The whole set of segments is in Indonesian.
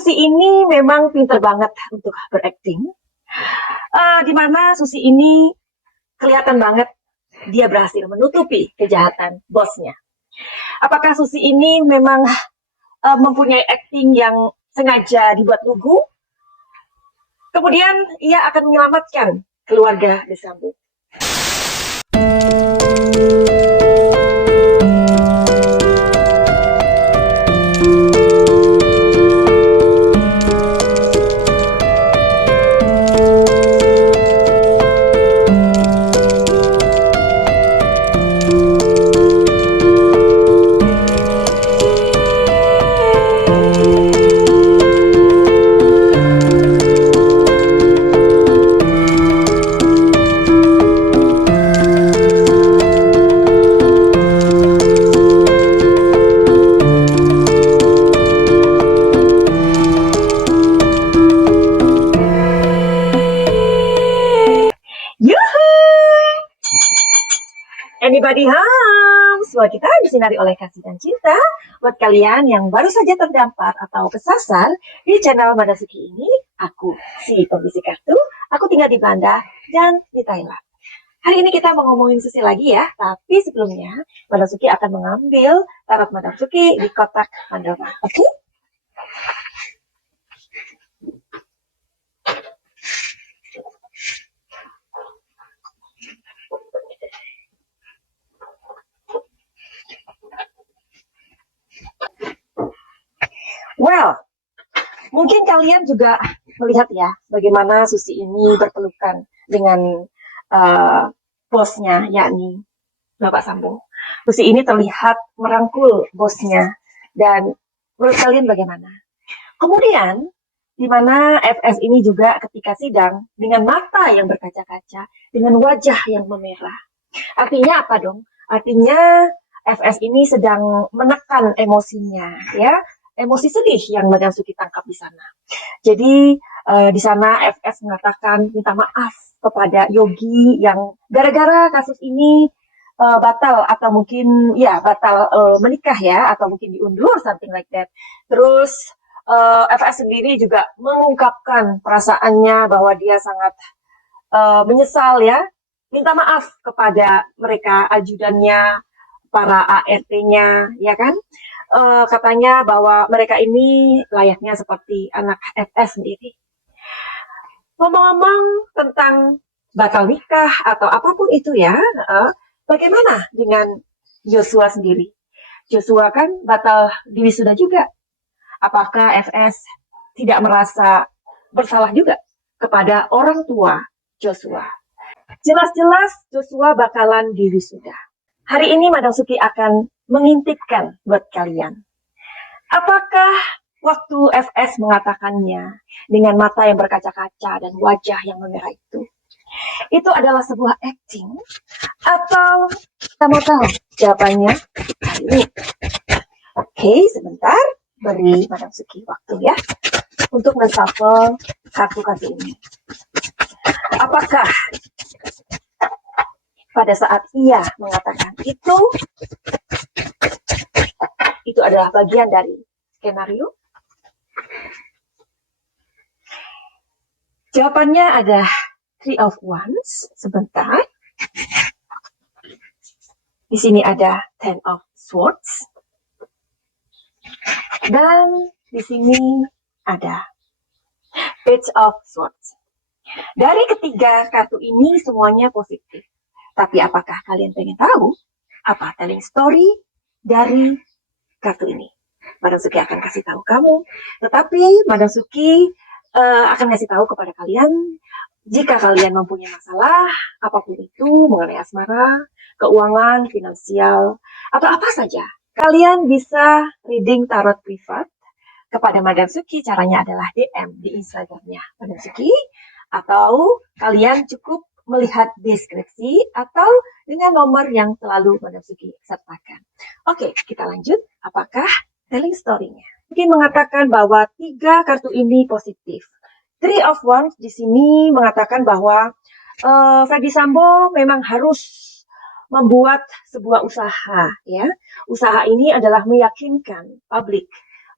Susi ini memang pinter banget untuk berakting. Di mana Susi ini kelihatan banget dia berhasil menutupi kejahatan bosnya. Apakah Susi ini memang mempunyai acting yang sengaja dibuat lugu? Kemudian ia akan menyelamatkan keluarga Desambu. Anybody home? Semua kita disinari oleh kasih dan cinta. Buat kalian yang baru saja terdampar atau kesasar di channel Madasuki ini, aku si pembisik kartu. Aku tinggal di Belanda dan di Thailand. Hari ini kita mau ngomongin Susi lagi ya, tapi sebelumnya Madasuki akan mengambil tarot Madasuki di kotak Pandora. Oke? Well, mungkin kalian juga melihat ya bagaimana Susi ini berpelukan dengan bosnya, yakni Bapak Sambo. Susi ini terlihat merangkul bosnya, dan menurut kalian bagaimana? Kemudian, di mana FS ini juga ketika sidang dengan mata yang berkaca-kaca, dengan wajah yang memerah. Artinya apa dong? Artinya FS ini sedang menekan emosinya, ya. Emosi sedih yang Madam Suki tangkap di sana. Jadi di sana FS mengatakan minta maaf kepada Yogi yang gara-gara kasus ini batal atau mungkin ya batal menikah ya, atau mungkin diundur something like that. Terus FS sendiri juga mengungkapkan perasaannya bahwa dia sangat menyesal ya, minta maaf kepada mereka ajudannya, para ART-nya, ya kan? Katanya bahwa mereka ini layaknya seperti anak FS sendiri. Ngomong-ngomong tentang batal nikah atau apapun itu ya, bagaimana dengan Joshua sendiri? Joshua kan batal diwisuda juga. Apakah FS tidak merasa bersalah juga kepada orang tua Joshua? Jelas-jelas Joshua bakalan diwisuda. Hari ini Madam Suki akan mengintipkan buat kalian. Apakah waktu FS mengatakannya dengan mata yang berkaca-kaca dan wajah yang memerah itu adalah sebuah acting atau kita mau tahu jawabannya hari ini? Oke, sebentar, beri Madam Suki waktu ya untuk menshuffle kartu-kartu ini. Apakah pada saat ia mengatakan itu adalah bagian dari skenario? Jawabannya ada Three of Wands. Sebentar. Di sini ada Ten of Swords. Dan di sini ada Page of Swords. Dari ketiga kartu ini semuanya positif. Tapi apakah kalian pengen tahu apa telling story dari kartu ini? Madam Suki akan kasih tahu kamu. Tetapi Madam Suki akan kasih tahu kepada kalian, jika kalian mempunyai masalah apapun itu mengenai asmara, keuangan, finansial, atau apa saja, kalian bisa reading tarot privat kepada Madam Suki. Caranya adalah DM di Instagramnya Madam Suki, atau kalian cukup melihat deskripsi atau dengan nomor yang selalu Madam Suki sertakan. Oke, kita lanjut. Apakah telling story-nya? Mungkin mengatakan bahwa tiga kartu ini positif. Three of Wands di sini mengatakan bahwa Ferdy Sambo memang harus membuat sebuah usaha, ya. Usaha ini adalah meyakinkan publik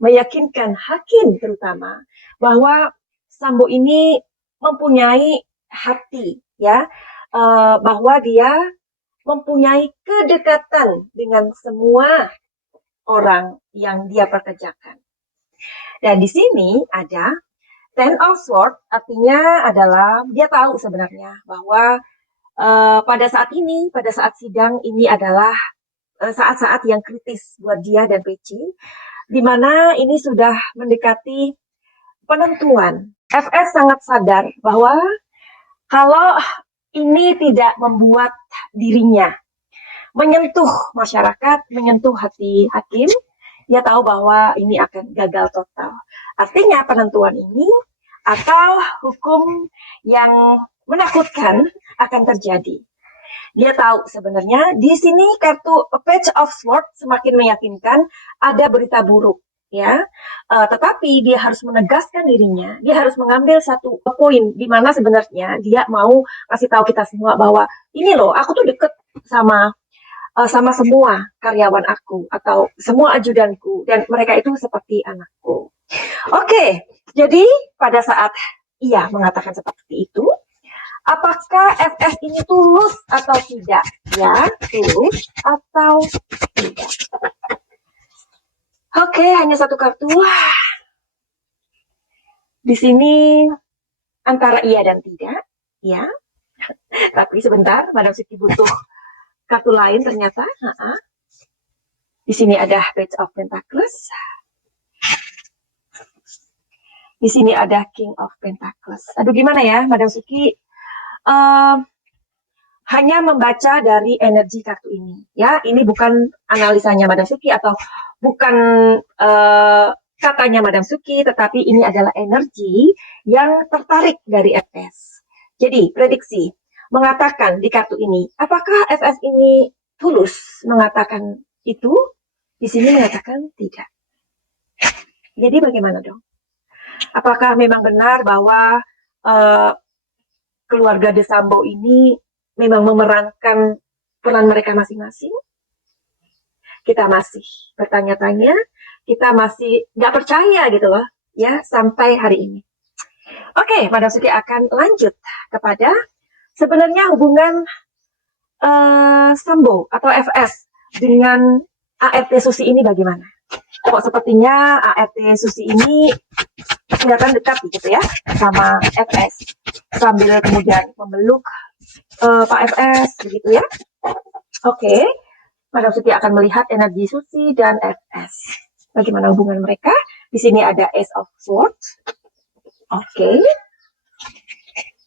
meyakinkan hakim terutama bahwa Sambo ini mempunyai hati, ya, bahwa dia mempunyai kedekatan dengan semua orang yang dia perkerjakan. Dan di sini ada Ten of Swords, artinya adalah dia tahu sebenarnya bahwa pada saat sidang ini adalah saat-saat yang kritis buat dia dan Peci, di mana ini sudah mendekati penentuan. FS sangat sadar bahwa kalau ini tidak membuat dirinya menyentuh masyarakat, menyentuh hati hakim, dia tahu bahwa ini akan gagal total. Artinya penentuan ini atau hukum yang menakutkan akan terjadi. Dia tahu sebenarnya di sini kartu Page of Swords semakin meyakinkan ada berita buruk, ya. Tetapi dia harus menegaskan dirinya, dia harus mengambil satu poin di mana sebenarnya dia mau kasih tahu kita semua bahwa ini loh, aku tuh deket sama semua karyawan aku atau semua ajudanku dan mereka itu seperti anakku. Oke, jadi pada saat ia mengatakan seperti itu, apakah FS ini tulus atau tidak? Ya, tulus atau tidak. Oke, hanya satu kartu. Di sini antara iya dan tidak, ya. Tapi sebentar, Madam Siti butuh kartu lain ternyata. Di sini ada Page of Pentacles. Di sini ada King of Pentacles. Aduh, gimana ya, Madam Suki? Hanya membaca dari energi kartu ini. Ya, ini bukan analisanya Madam Suki atau bukan katanya Madam Suki, tetapi ini adalah energi yang tertarik dari FS. Jadi, prediksi mengatakan di kartu ini, apakah FS ini tulus mengatakan itu? Di sini mengatakan tidak. Jadi bagaimana dong? Apakah memang benar bahwa keluarga De Sambo ini memang memerankan peran mereka masing-masing? Kita masih bertanya-tanya, kita masih nggak percaya gitu loh, ya, sampai hari ini. Oke, Madam Suki akan lanjut kepada sebenarnya hubungan Sambo atau FS dengan ART Susi ini bagaimana? Kok sepertinya ART Susi ini kelihatan dekat gitu ya sama FS sambil kemudian memeluk Pak FS begitu ya. Oke, Madam Suti akan melihat energi Susi dan FS. Bagaimana hubungan mereka? Di sini ada Ace of Swords. Oke.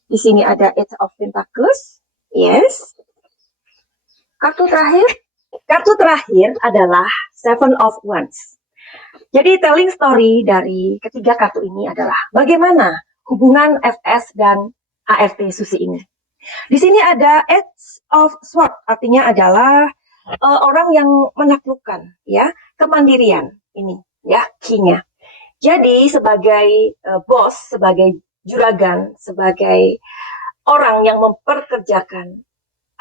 Di sini ada Eight of Pentacles. Yes. Kartu terakhir adalah Seven of Wands. Jadi telling story dari ketiga kartu ini adalah bagaimana hubungan FS dan ART Susi ini. Di sini ada Eight of Swords, artinya adalah orang yang menaklukkan, ya, kemandirian ini, ya, king-nya. Jadi sebagai bos, sebagai juragan, sebagai orang yang memperkerjakan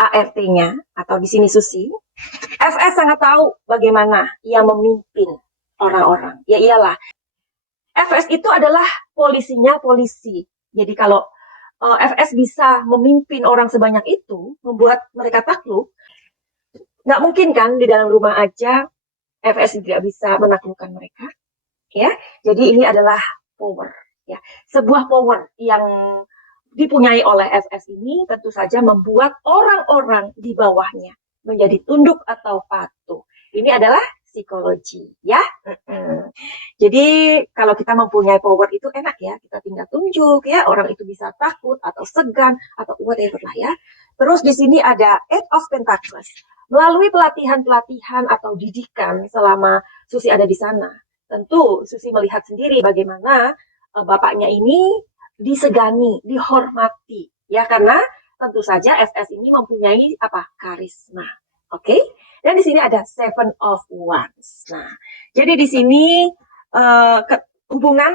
ART-nya atau di sini Susi, FS sangat tahu bagaimana ia memimpin orang-orang. Ya iyalah, FS itu adalah polisinya polisi. Jadi kalau FS bisa memimpin orang sebanyak itu, membuat mereka takluk, nggak mungkin kan di dalam rumah aja FS tidak bisa menaklukkan mereka. Ya, jadi ini adalah power. Ya, sebuah power yang dipunyai oleh FS ini tentu saja membuat orang-orang di bawahnya menjadi tunduk atau patuh. Ini adalah psikologi, ya. Jadi kalau kita mempunyai power itu enak ya, kita tinggal tunjuk ya, orang itu bisa takut atau segan atau whatever lah ya. Terus di sini ada Eight of Pentacles. Melalui pelatihan-pelatihan atau didikan selama Susi ada di sana, tentu Susi melihat sendiri bagaimana bapaknya ini disegani, dihormati, ya, karena tentu saja FS ini mempunyai apa? Karisma. Oke? Dan di sini ada Seven of Wands. Nah, jadi di sini hubungan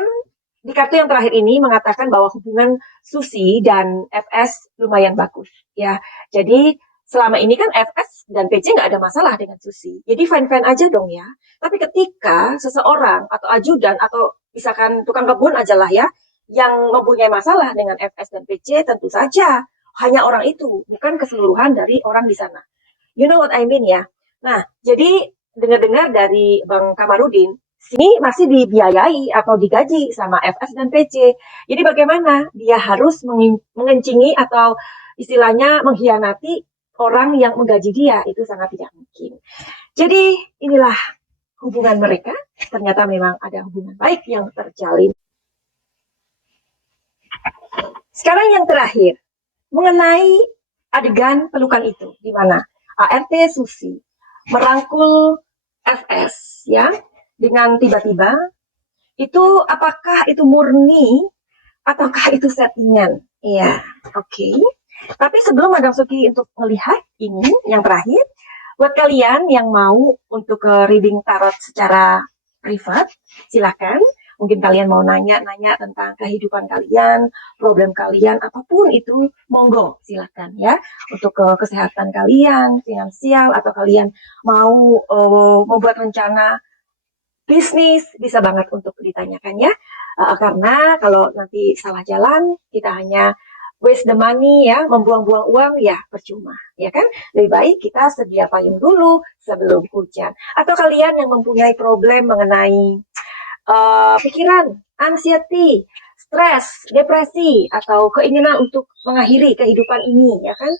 di kartu yang terakhir ini mengatakan bahwa hubungan Susi dan FS lumayan bagus, ya. Jadi selama ini kan FS dan PC nggak ada masalah dengan Susi. Jadi fine-fine aja dong ya. Tapi ketika seseorang atau ajudan atau misalkan tukang kebun aja lah ya, yang mempunyai masalah dengan FS dan PC, tentu saja hanya orang itu, bukan keseluruhan dari orang di sana. You know what I mean ya? Nah, jadi dengar-dengar dari Bang Kamarudin, sini masih dibiayai atau digaji sama FS dan PC. Jadi bagaimana? Dia harus mengencingi atau istilahnya mengkhianati orang yang menggaji dia, itu sangat tidak mungkin. Jadi inilah hubungan mereka, ternyata memang ada hubungan baik yang terjalin. Sekarang yang terakhir, mengenai adegan pelukan itu, di mana ART Susi merangkul FS ya, dengan tiba-tiba, itu apakah itu murni ataukah itu settingan? Iya, oke. Tapi sebelum Madam Suki untuk melihat ini yang terakhir, buat kalian yang mau untuk reading tarot secara privat, silakan. Mungkin kalian mau nanya-nanya tentang kehidupan kalian, problem kalian, apapun itu, monggo silakan ya. Untuk kesehatan kalian, finansial, atau kalian mau membuat rencana bisnis, bisa banget untuk ditanyakan ya. Karena kalau nanti salah jalan, kita hanya waste the money ya, membuang-buang uang ya percuma, ya kan? Lebih baik kita sedia payung dulu sebelum hujan. Atau kalian yang mempunyai problem mengenai pikiran, anxiety, stres, depresi, atau keinginan untuk mengakhiri kehidupan ini, ya kan?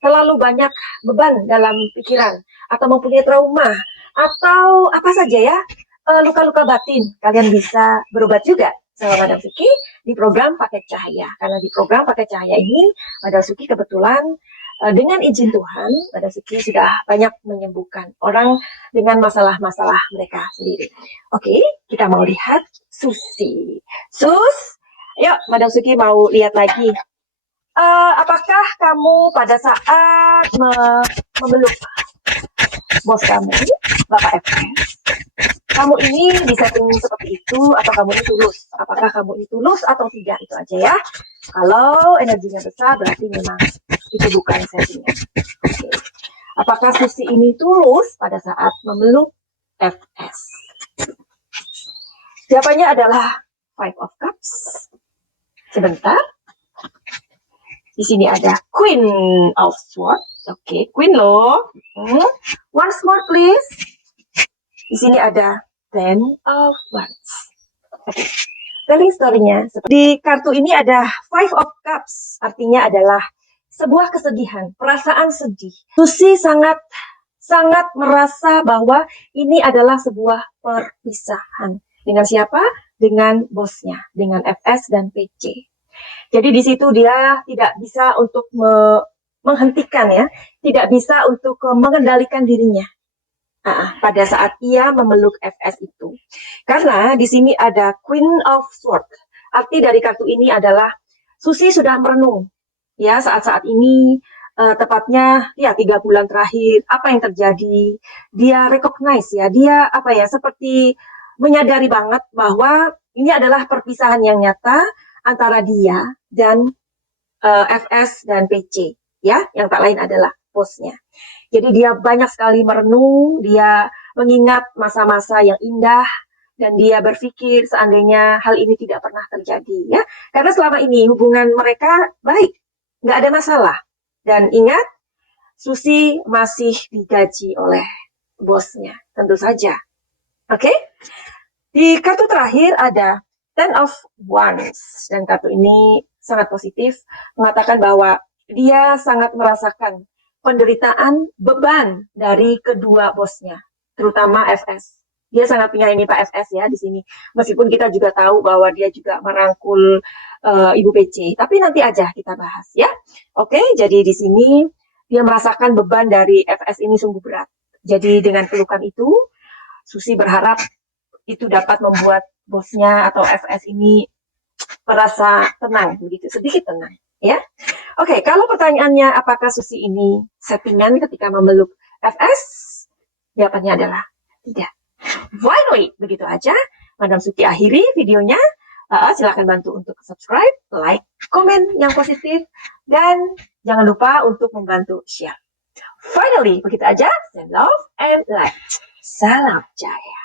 Terlalu banyak beban dalam pikiran, atau mempunyai trauma, atau apa saja ya, luka-luka batin, kalian bisa berobat juga sama Madam Suki di program Paket Cahaya. Karena di program Paket Cahaya ini, Madam Suki kebetulan dengan izin Tuhan, Madam Suki sudah banyak menyembuhkan orang dengan masalah-masalah mereka sendiri. Oke, kita mau lihat Susi. Sus, yuk Madam Suki mau lihat lagi. Apakah kamu pada saat memeluk bos kamu, Bapak FS, kamu ini disetting seperti itu atau kamu ini tulus? Apakah kamu ini tulus atau tidak? Itu aja ya. Kalau energinya besar berarti memang itu bukan settingan. Oke. Apakah Susi ini tulus pada saat memeluk FS? Jawabannya adalah Five of Cups. Sebentar. Di sini ada Queen of Swords. Oke, Queen loh. Once more please. Di sini ada Ten of Wands. Oke. Telling story-nya. Di kartu ini ada Five of Cups. Artinya adalah sebuah kesedihan, perasaan sedih. Susi sangat merasa bahwa ini adalah sebuah perpisahan. Dengan siapa? Dengan bosnya, dengan FS dan PC. Jadi di situ dia tidak bisa untuk menghentikan ya, tidak bisa untuk mengendalikan dirinya pada saat ia memeluk FS itu. Karena di sini ada Queen of Swords. Arti dari kartu ini adalah Susi sudah merenung ya saat-saat ini, tepatnya ya 3 bulan terakhir apa yang terjadi. Dia recognize ya, dia apa ya, seperti menyadari banget bahwa ini adalah perpisahan yang nyata antara dia dan FS dan PC ya, yang tak lain adalah bosnya. Jadi dia banyak sekali merenung, dia mengingat masa-masa yang indah, dan dia berpikir seandainya hal ini tidak pernah terjadi ya. Karena selama ini hubungan mereka baik, nggak ada masalah. Dan ingat, Susi masih digaji oleh bosnya, tentu saja. Oke? Di kartu terakhir ada Ten of Wands, dan kartu ini sangat positif, mengatakan bahwa dia sangat merasakan penderitaan beban dari kedua bosnya, terutama FS. Dia sangat menyayangi Pak FS ya di sini. Meskipun kita juga tahu bahwa dia juga merangkul Ibu PC, tapi nanti aja kita bahas ya. Oke, jadi di sini dia merasakan beban dari FS ini sungguh berat. Jadi dengan pelukan itu, Susi berharap itu dapat membuat bosnya atau FS ini merasa tenang, begitu, sedikit tenang ya. Oke, kalau pertanyaannya apakah Susi ini settingan ketika memeluk FS? Jawabannya adalah tidak. Finally, begitu aja. Madam Suki akhiri videonya. Silahkan bantu untuk subscribe, like, komen yang positif, dan jangan lupa untuk membantu share. Finally, begitu aja. Send love and light. Salam Jaya.